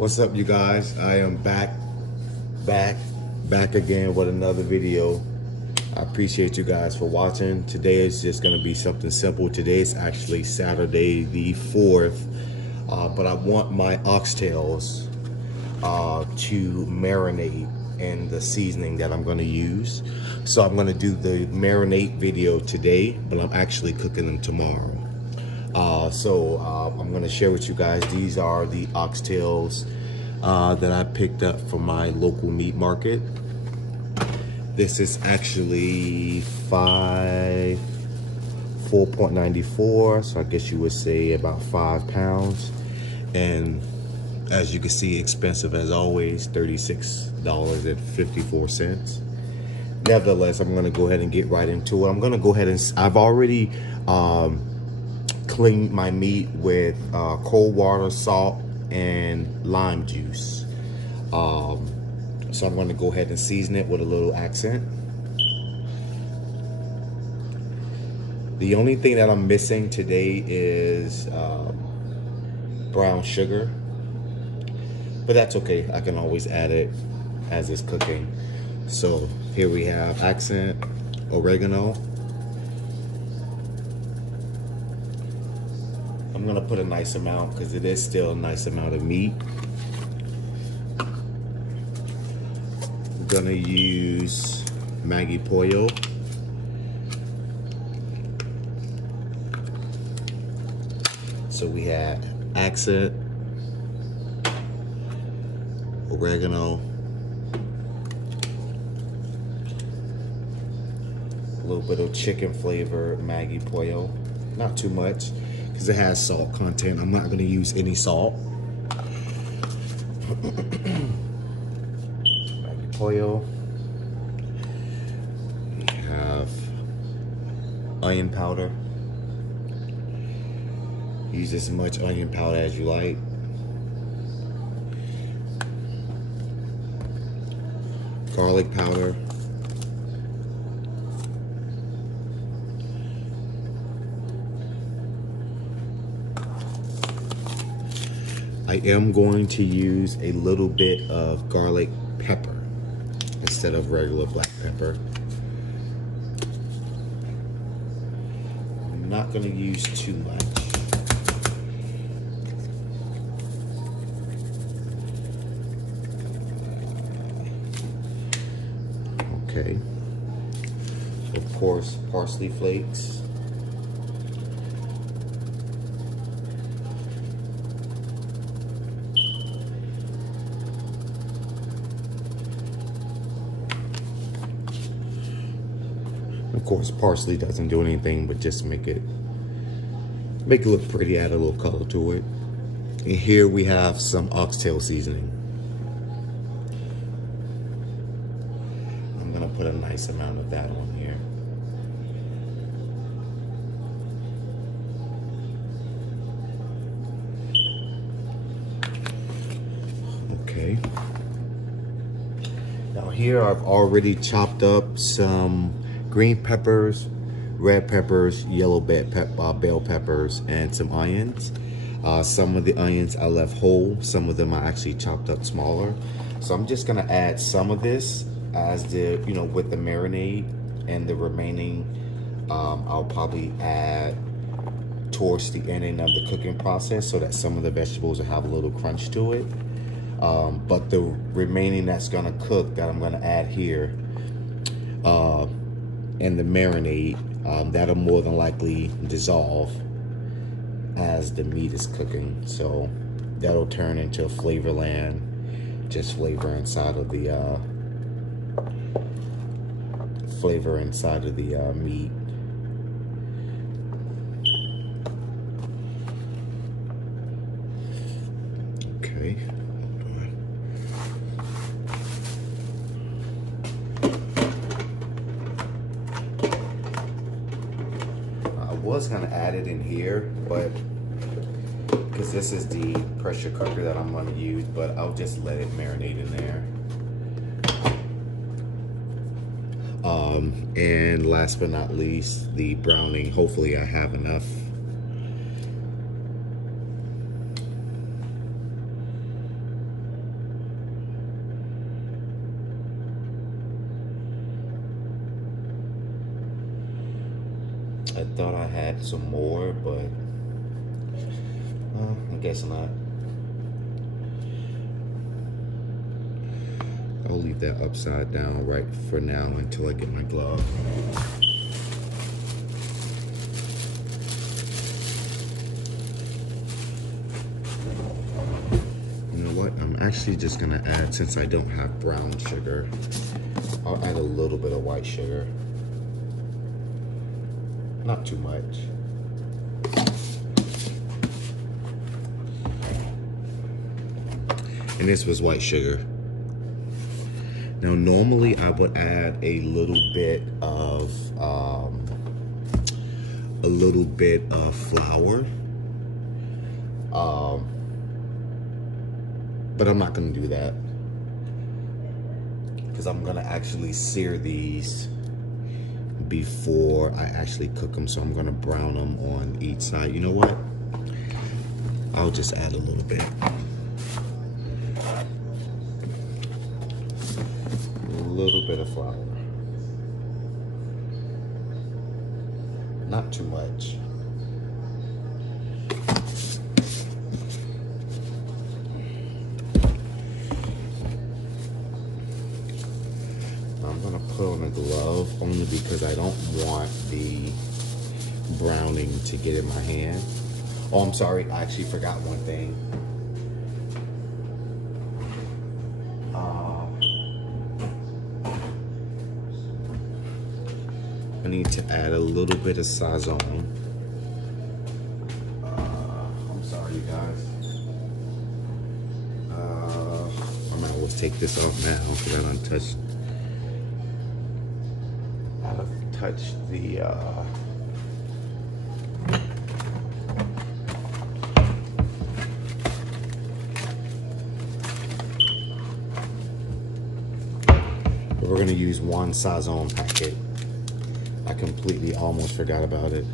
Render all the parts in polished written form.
What's up, you guys? I am back again with another video. I appreciate you guys for watching. Today is just gonna be something simple. Today is actually Saturday the 4th, but I want my oxtails to marinate in the seasoning that I'm gonna use. So I'm gonna do the marinate video today, but I'm actually cooking them tomorrow. I'm gonna share with you guys, these are the oxtails that I picked up from my local meat market. This is actually 4.94, so I guess you would say about 5 pounds. And as you can see, expensive as always, $36.54. Nevertheless, I'm gonna go ahead and get right into it. I'm gonna go ahead and, I've already cleaned my meat with cold water, salt, and lime juice. So I'm going to go ahead and season it with a little accent. The only thing that I'm missing today is brown sugar, but that's okay. I can always add it as it's cooking. So here we have accent, oregano. I'm gonna put a nice amount because it is still a nice amount of meat. We're gonna use Maggi Pollo. So we have accent, oregano, a little bit of chicken flavor Maggi Pollo, not too much, because it has salt content. I'm not going to use any salt. Maggi Pollo. We have onion powder. Use as much onion powder as you like. Garlic powder. I am going to use a little bit of garlic pepper instead of regular black pepper. I'm not going to use too much. Okay. Of course, parsley flakes. Of course, parsley doesn't do anything but just make it look pretty, add a little color to it. And here we have some oxtail seasoning. I'm gonna put a nice amount of that on here. Okay. Now here I've already chopped up some green peppers, red peppers, yellow bell peppers, and some onions. Some of the onions I left whole. Some of them I actually chopped up smaller. So I'm just gonna add some of this as the, with the marinade, and the remaining I'll probably add towards the ending of the cooking process so that some of the vegetables will have a little crunch to it. But the remaining that's gonna cook, that I'm gonna add here, and the marinade, that'll more than likely dissolve as the meat is cooking. So that'll turn into a flavor land, just flavor inside of the meat. Okay. I was gonna add it in here, but because this is the pressure cooker that I'm gonna use, but I'll just let it marinate in there. And last but not least, the browning. Hopefully I have enough. I thought I had some more, but I guess not. I'll leave that upside down right for now until I get my glove. You know what? I'm actually just gonna add, since I don't have brown sugar, I'll add a little bit of white sugar. Not too much. And this was white sugar. Now, normally I would add a little bit of flour, but I'm not gonna do that because I'm gonna actually sear these before I actually cook them. So I'm gonna brown them on each side. You know what? I'll just add a little bit. A little bit of flour. Not too much. I'm gonna put on a glove only because I don't want the browning to get in my hand. Oh, I'm sorry, I actually forgot one thing. I need to add a little bit of sazon. I'm sorry, you guys. I might always take this off now because I don't touch the we're gonna use one sazon packet. I completely almost forgot about it.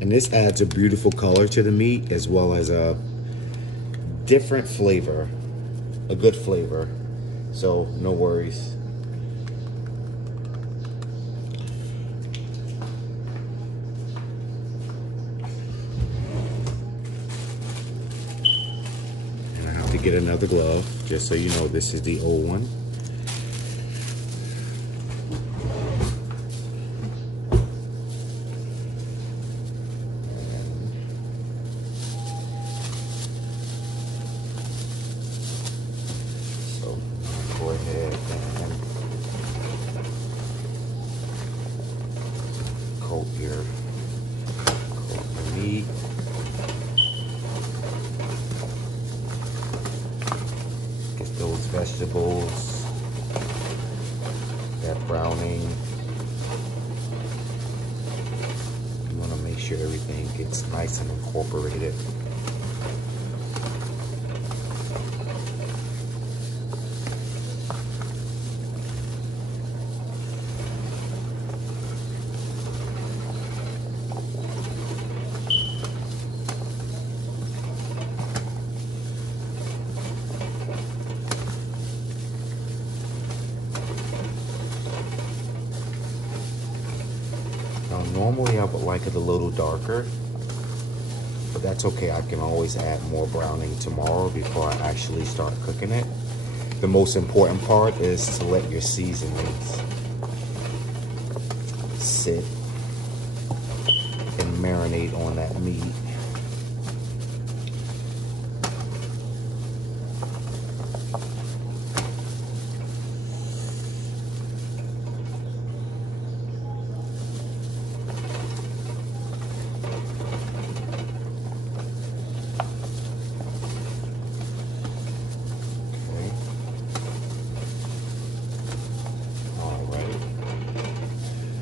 And this adds a beautiful color to the meat as well as a different flavor, a good flavor. So no worries. And I have to get another glove, just so you know this is the old one. Go ahead and coat your meat. Get those vegetables, that browning. You want to make sure everything gets nice and incorporated. Now, normally I would like it a little darker, but that's okay. I can always add more browning tomorrow before I actually start cooking it. The most important part is to let your seasonings sit and marinate on that meat.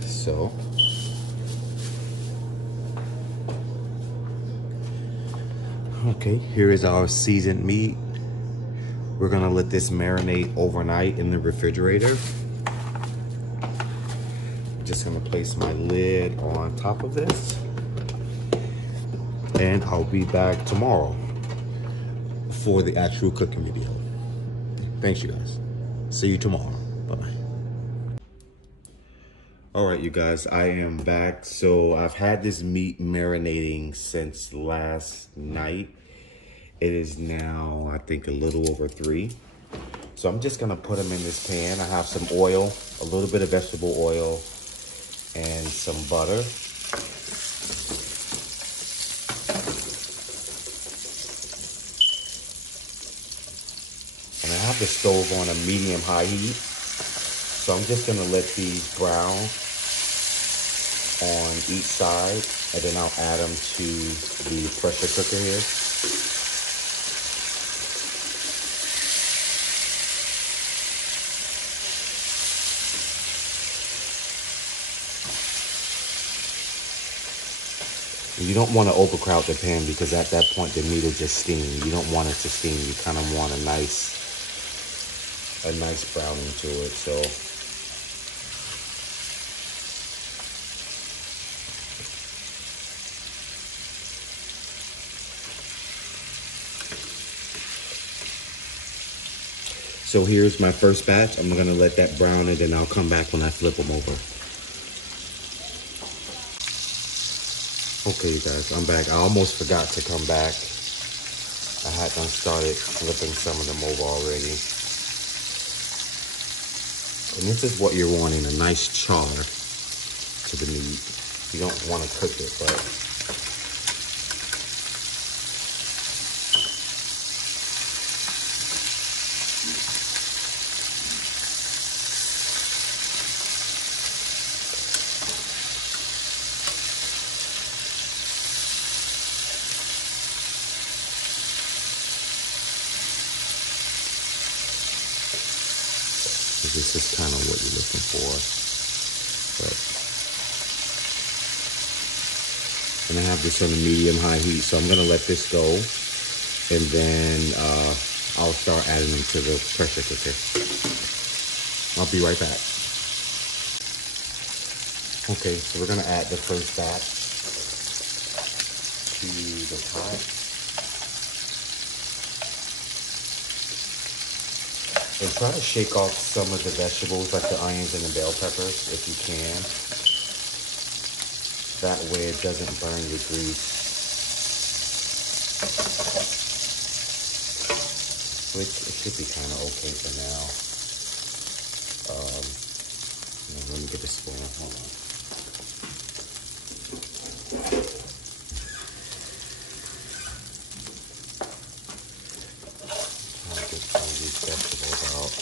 So, okay, here is our seasoned meat. We're gonna let this marinate overnight in the refrigerator. Just gonna place my lid on top of this, and I'll be back tomorrow for the actual cooking video. Thanks, you guys. See you tomorrow. Bye-bye. All right, you guys, I am back. So I've had this meat marinating since last night. It is now, I think, a little over 3. So I'm just gonna put them in this pan. I have some oil, a little bit of vegetable oil, and some butter. And I have the stove on a medium-high heat. So I'm just gonna let these brown on each side, and then I'll add them to the pressure cooker here. You don't want to overcrowd the pan because at that point the meat will just steam. You don't want it to steam. You kind of want a nice browning to it. So here's my first batch. I'm gonna let that brown and then I'll come back when I flip them over. Okay, you guys, I'm back. I almost forgot to come back. I had done started flipping some of them over already. And this is what you're wanting, a nice char to the meat. You don't want to cook it, but this is kind of what you're looking for. And I have this on a medium-high heat, so I'm gonna let this go, and then I'll start adding them to the pressure cooker. I'll be right back. Okay, so we're gonna add the first batch to the pot. And try to shake off some of the vegetables, like the onions and the bell peppers, if you can. That way it doesn't burn your grease. So it should be kind of okay for now. Let me get the spoon. Hold on. Trying to get some of these vegetables out.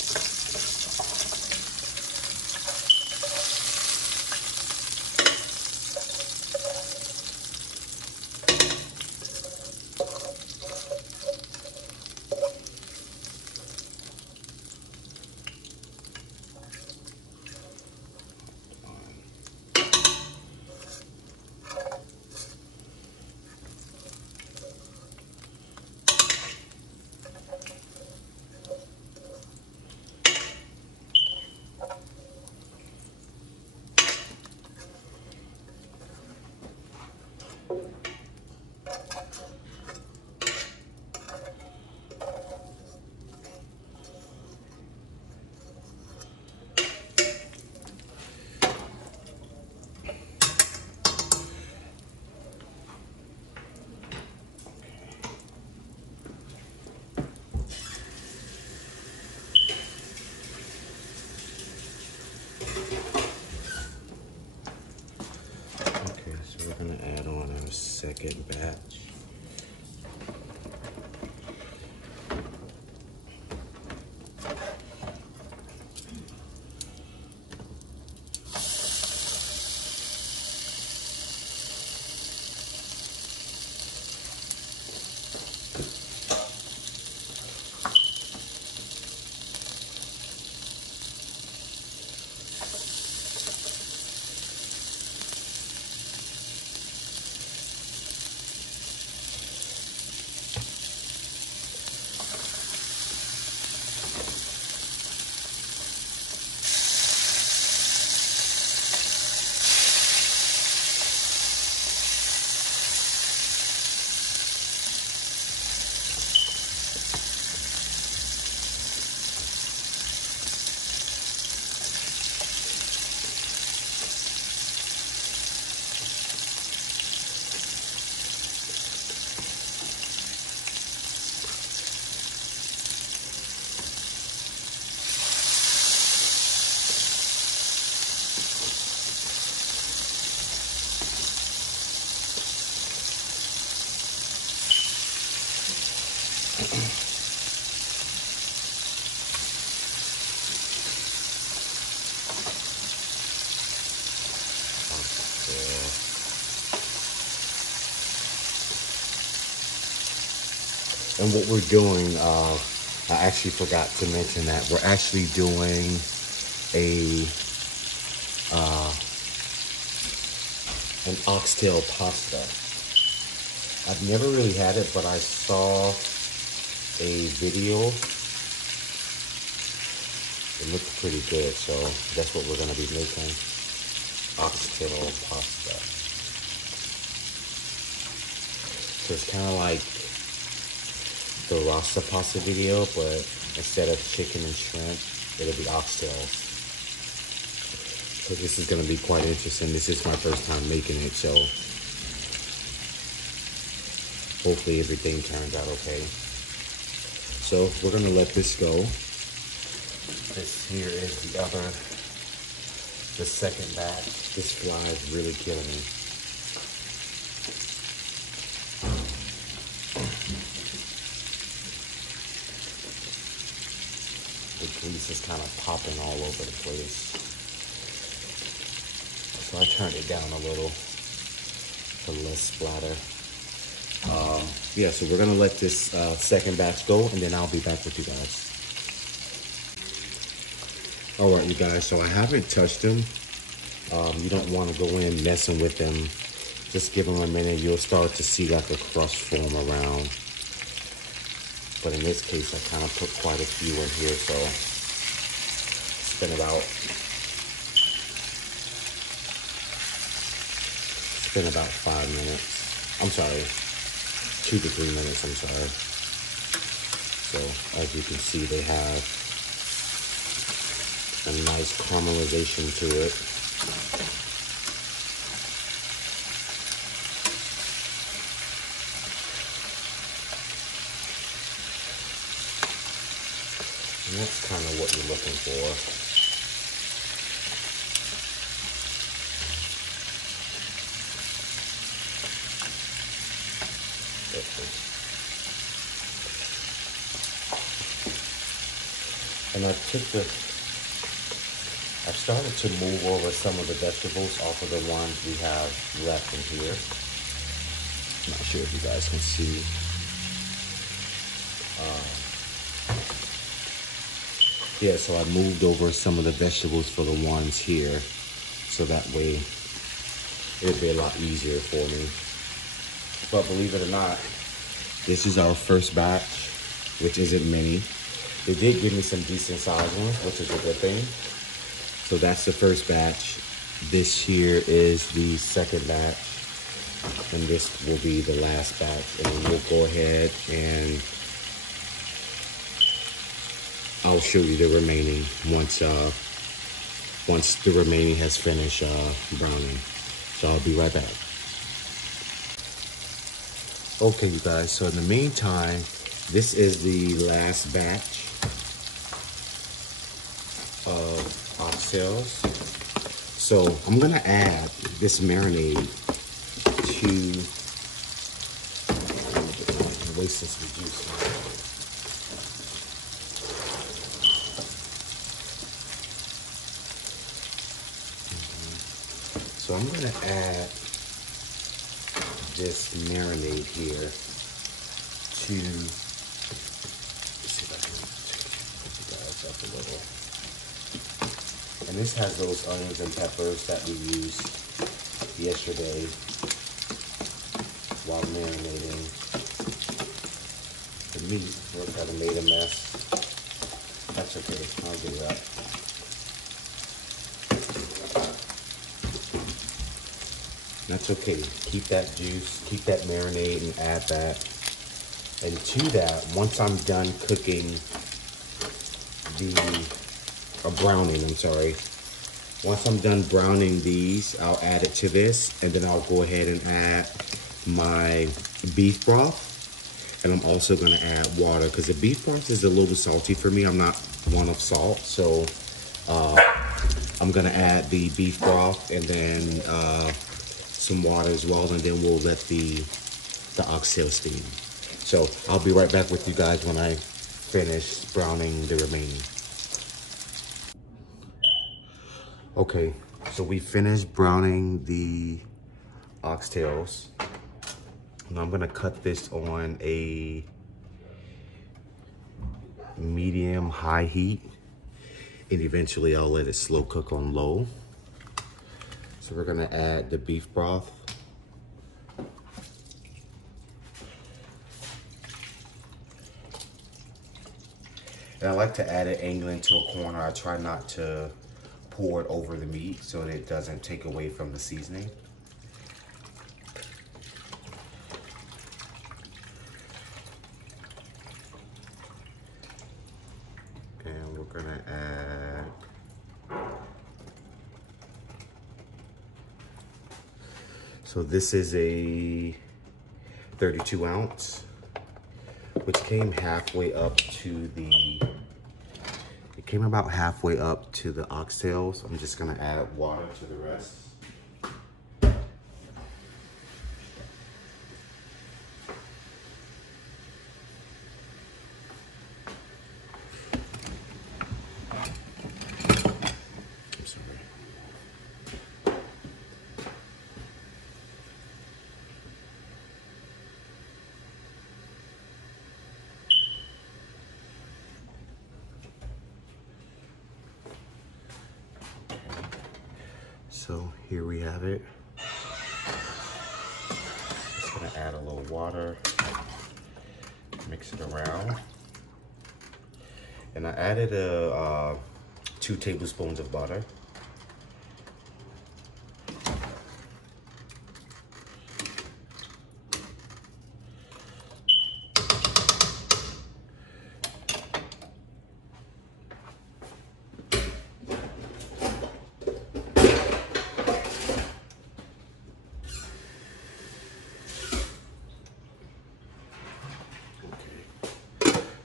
And what we're doing, I actually forgot to mention that we're actually doing an oxtail pasta. I've never really had it, but I saw a video. It looked pretty good, so that's what we're gonna be making. Oxtail pasta. So it's kind of like the Rasta pasta video, but instead of chicken and shrimp, it'll be oxtails. So this is gonna be quite interesting. This is my first time making it, so hopefully everything turns out okay. So we're gonna let this go. This here is the second batch. This fly is really killing me. The grease is kind of popping all over the place. So I turned it down a little for less splatter. Yeah, so we're gonna let this second batch go, and then I'll be back with you guys. All right, you guys, so I haven't touched them. You don't want to go in messing with them. Just give them a minute. You'll start to see like a crust form around. But in this case, I kind of put quite a few in here, so spin it out. Spin about 5 minutes. I'm sorry, 2 to 3 minutes, I'm sorry. So as you can see, they have a nice caramelization to it. And that's kind of what you're looking for. And I've started to move over some of the vegetables off of the ones we have left in here. I'm not sure if you guys can see. Yeah, so I moved over some of the vegetables for the ones here, so that way it'll be a lot easier for me. But believe it or not, this is our first batch, which isn't many. They did give me some decent sized ones, which is a good thing. So that's the first batch. This here is the second batch, and this will be the last batch. And then we'll go ahead and I'll show you the remaining once the remaining has finished browning. So I'll be right back. Okay, you guys, so in the meantime, this is the last batch of oxtails. So I'm gonna add this marinade to waste some juice. So I'm gonna add this marinade here to, let's see if I can put you guys up a little. And this has those onions and peppers that we used yesterday while marinating the meat. We kind of made a mess. That's okay, I'll do that. That's okay. Keep that juice, keep that marinade, and add that. And to that, once I'm done cooking browning, I'm sorry. Once I'm done browning these, I'll add it to this, and then I'll go ahead and add my beef broth. And I'm also gonna add water, because the beef broth is a little salty for me. I'm not one of salt, so I'm gonna add the beef broth and then some water as well, and then we'll let the oxtail steam. So I'll be right back with you guys when I finish browning the remaining. Okay, so we finished browning the oxtails. Now I'm gonna cut this on a medium high heat, and eventually I'll let it slow cook on low. So we're gonna add the beef broth. And I like to add it angling to a corner. I try not to pour it over the meat so that it doesn't take away from the seasoning. And we're gonna add, so this is a 32 ounce, which came halfway up to the, it came about halfway up to the oxtails. I'm just gonna add water to the rest. I'm sorry. So here we have it. Just gonna add a little water, mix it around. And I added 2 tablespoons of butter.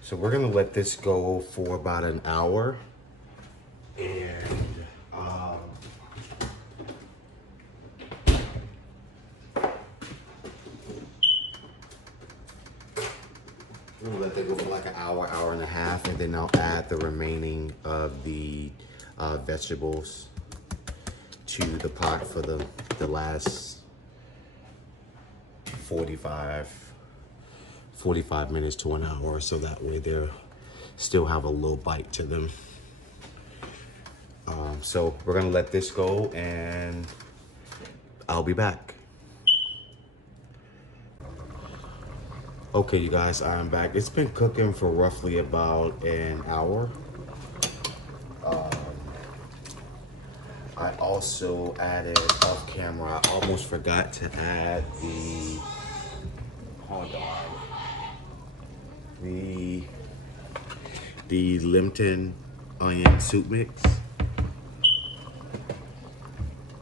So we're gonna let this go for about an hour, and we're gonna let that go for like an hour, hour and a half, and then I'll add the remaining of the vegetables to the pot for the last 45 minutes to an hour, so that way they'll still have a little bite to them. So we're gonna let this go and I'll be back. Okay, you guys, I'm back. It's been cooking for roughly about an hour. I also added off camera, I almost forgot to add the, hold on, the Lipton onion soup mix.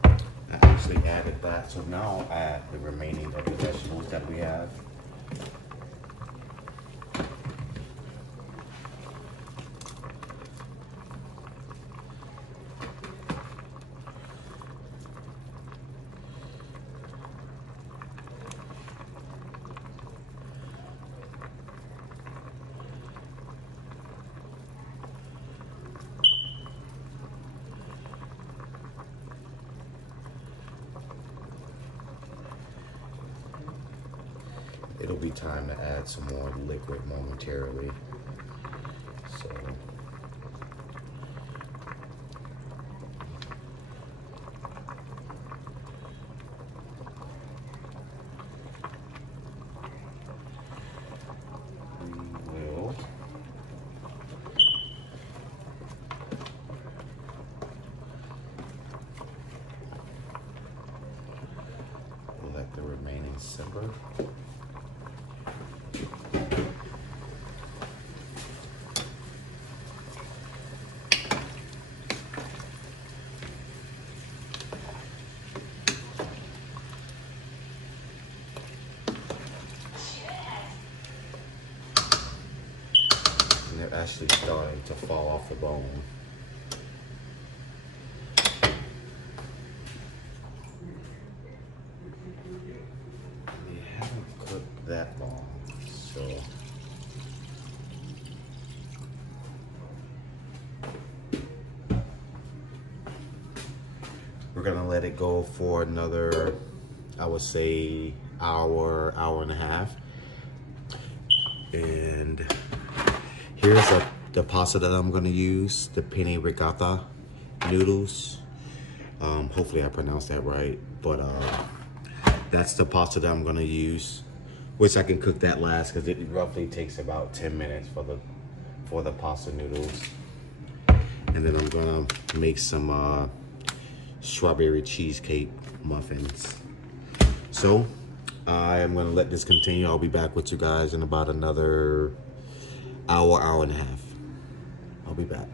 I actually added that, so now I'll add the remaining of the vegetables that we have. It'll be time to add some more liquid momentarily. So we will let the remaining simmer. They're actually starting to fall off the bone. They haven't cooked that long, so We're gonna let it go for another, I would say, hour and a half. And here's the pasta that I'm gonna use, the penne ricotta noodles. Hopefully I pronounced that right, but that's the pasta that I'm gonna use, which I can cook that last because it roughly takes about 10 minutes for the pasta noodles. And then I'm gonna make some strawberry cheesecake muffins. So I am gonna let this continue. I'll be back with you guys in about another hour and a half. I'll be back.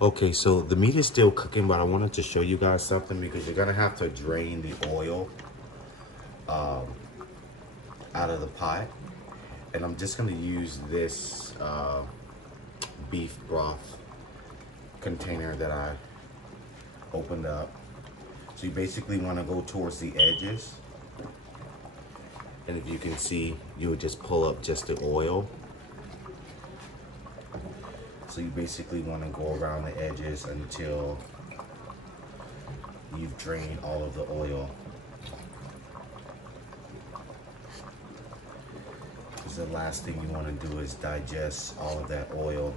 Okay, so the meat is still cooking, but I wanted to show you guys something because you're gonna have to drain the oil out of the pot. And I'm just gonna use this beef broth container that I opened up. So you basically wanna go towards the edges. And if you can see, you would just pull up just the oil. So you basically want to go around the edges until you've drained all of the oil. Because the last thing you want to do is digest all of that oil,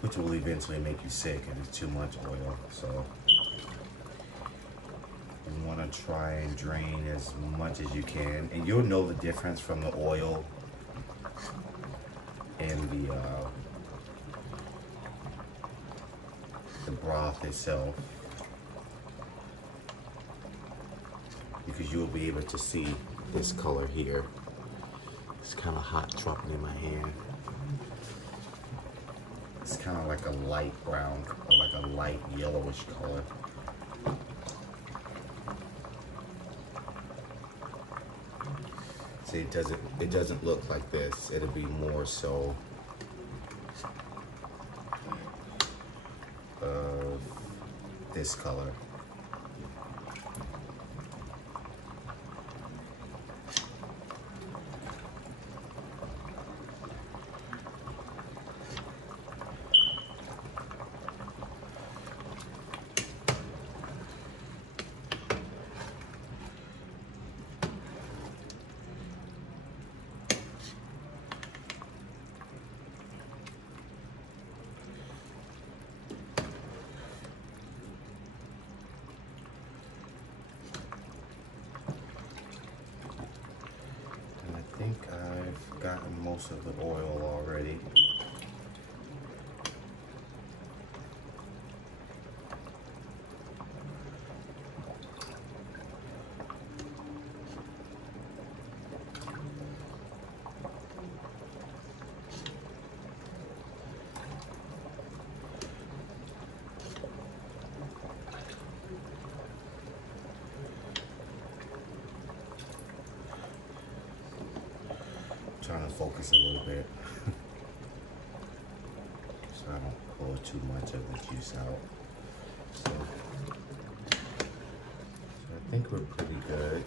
which will eventually make you sick if it's too much oil. So you want to try and drain as much as you can, and you'll know the difference from the oil and the broth itself, because you'll be able to see this color here. It's kind of hot dropping in my hand. It's kind of like a light brown or like a light yellowish color. See, it doesn't look like this. It'll be more so of this color. I think I've gotten most of the oil already. Trying to focus a little bit so I don't pull too much of the juice out. So I think we're pretty good.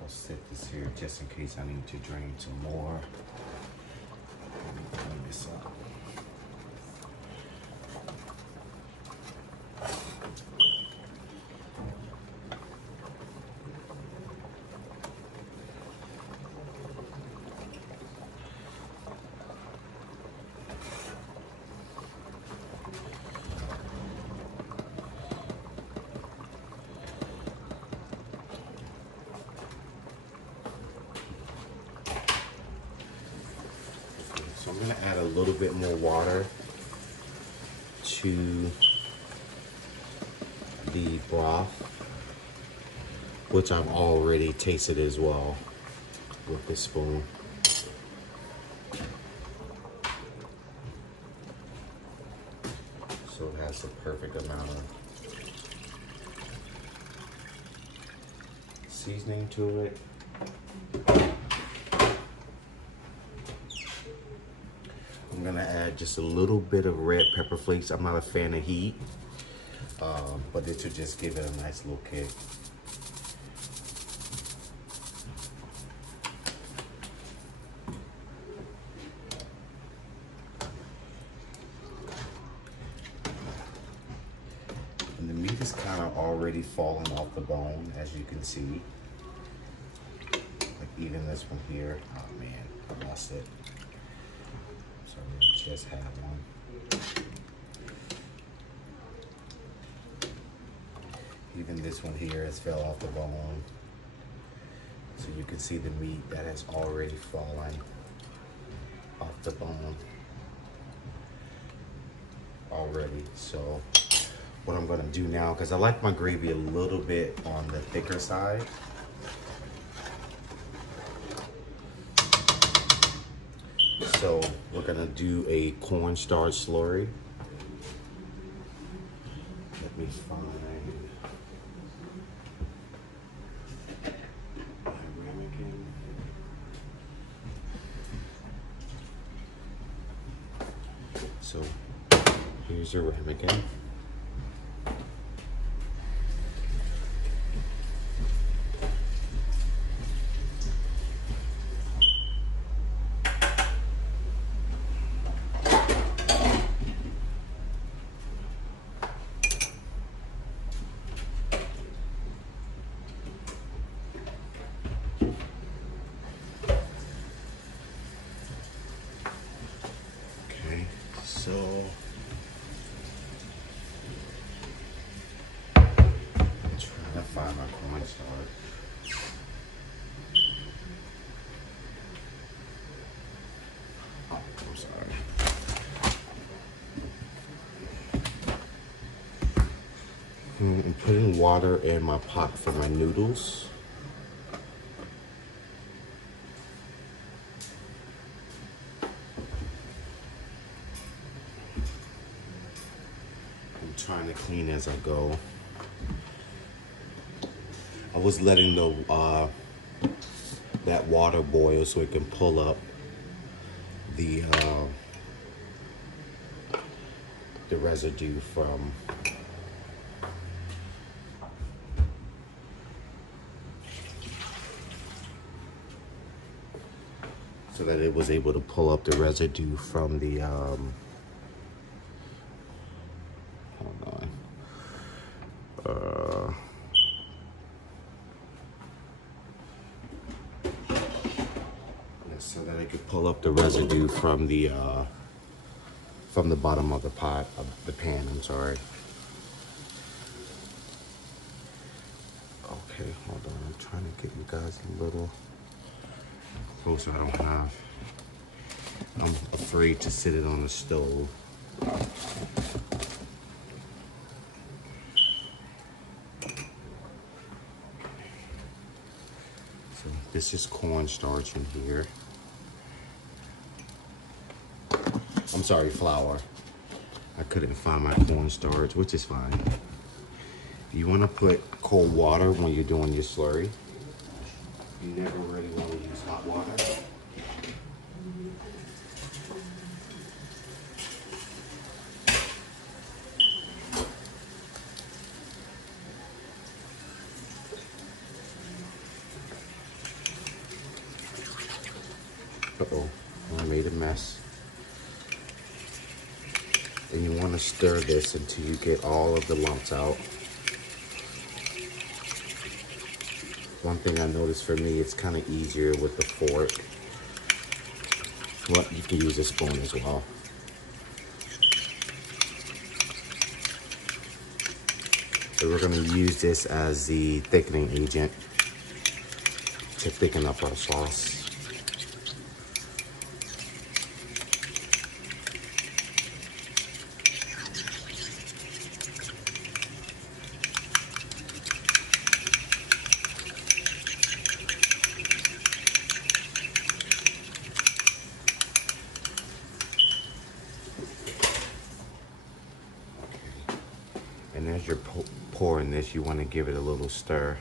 I'll set this here just in case I need to drain some more. Clean this up. So I'm gonna add a little bit more water to the broth, which I've already tasted as well with this spoon. So it has the perfect amount of seasoning to it. I'm gonna add just a little bit of red pepper flakes. I'm not a fan of heat, but this will just give it a nice little kick. meat is kind of already falling off the bone, as you can see. Like even this one here. Oh man, I lost it. Sorry, I just had one. Even this one here has fell off the bone. So you can see the meat that has already fallen off the bone already. So what I'm gonna do now, because I like my gravy a little bit on the thicker side. So we're gonna do a cornstarch slurry. Let me find my ramekin. So here's your ramekin. So I'm trying to find my cornstarch. Oh, I'm sorry. I'm putting water in my pot for my noodles. Trying to clean as I go. I was letting the that water boil so it can pull up the residue from so that it was able to pull up the residue from the so that I could pull up the residue from the bottom of the pot, of the pan, I'm sorry. Okay, hold on, I'm trying to get you guys a little closer. I'm afraid to sit it on the stove. So this is cornstarch in here. I'm sorry, flour. I couldn't find my cornstarch, which is fine. You want to put cold water when you're doing your slurry. You never really want to use hot water. Uh-oh, I made a mess. And you want to stir this until you get all of the lumps out. One thing I noticed for me, it's kind of easier with the fork. Well, you can use a spoon as well. So we're going to use this as the thickening agent to thicken up our sauce. And as you're pouring this, you want to give it a little stir.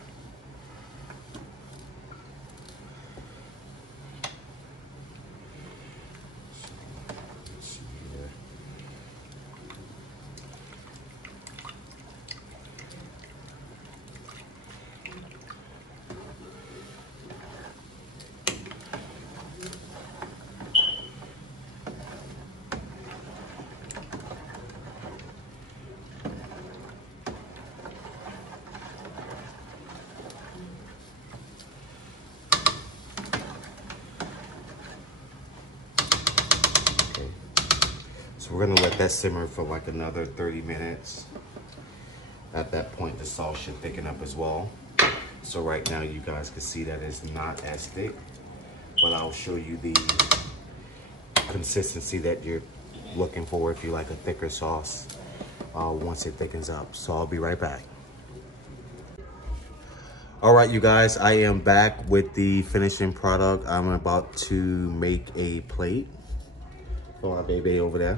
We're gonna let that simmer for like another 30 minutes. At that point, the sauce should thicken up as well. So right now you guys can see that it's not as thick, but I'll show you the consistency that you're looking for if you like a thicker sauce once it thickens up. So I'll be right back. All right, you guys, I am back with the finishing product. I'm about to make a plate for our baby over there.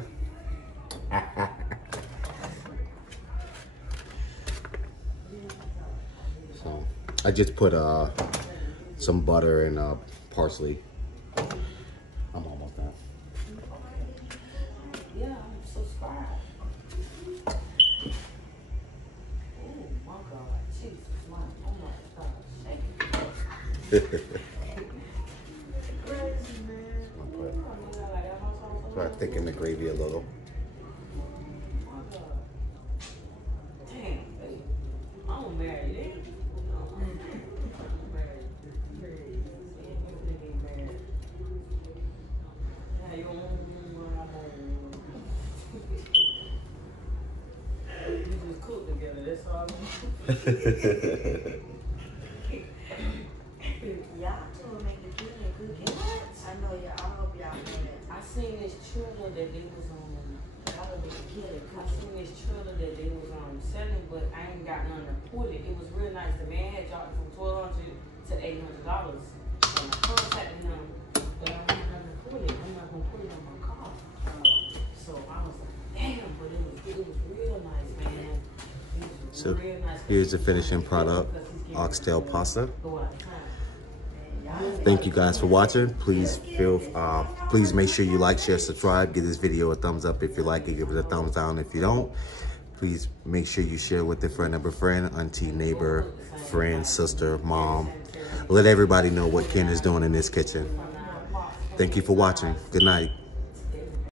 So I just put some butter and parsley. I'm almost done. Yeah, I'm subscribed. Oh my God, Jesus, oh my God, shake it. Crazy, man. So I thicken the gravy a little. Damn, baby. I'm married, eh? Y'all two make the good cooking. I know y'all. I hope y'all know that. I seen this trailer that they was on. I seen this trailer that they was selling, but I ain't got none to put it. It was real nice. The man had dropped it from $1,200 to $800. And I contacted him, but I don't have nothing to put it. I'm not gonna put it on my car. So I was like, damn, but it was real nice, man. So here's the finishing product, oxtail pasta. Thank you guys for watching. Please make sure you like, share, subscribe. Give this video a thumbs up if you like it. Give it a thumbs down if you don't. Please make sure you share with a friend of a friend, auntie, neighbor, friend, sister, mom. Let everybody know what Ken is doing in this kitchen. Thank you for watching. Good night.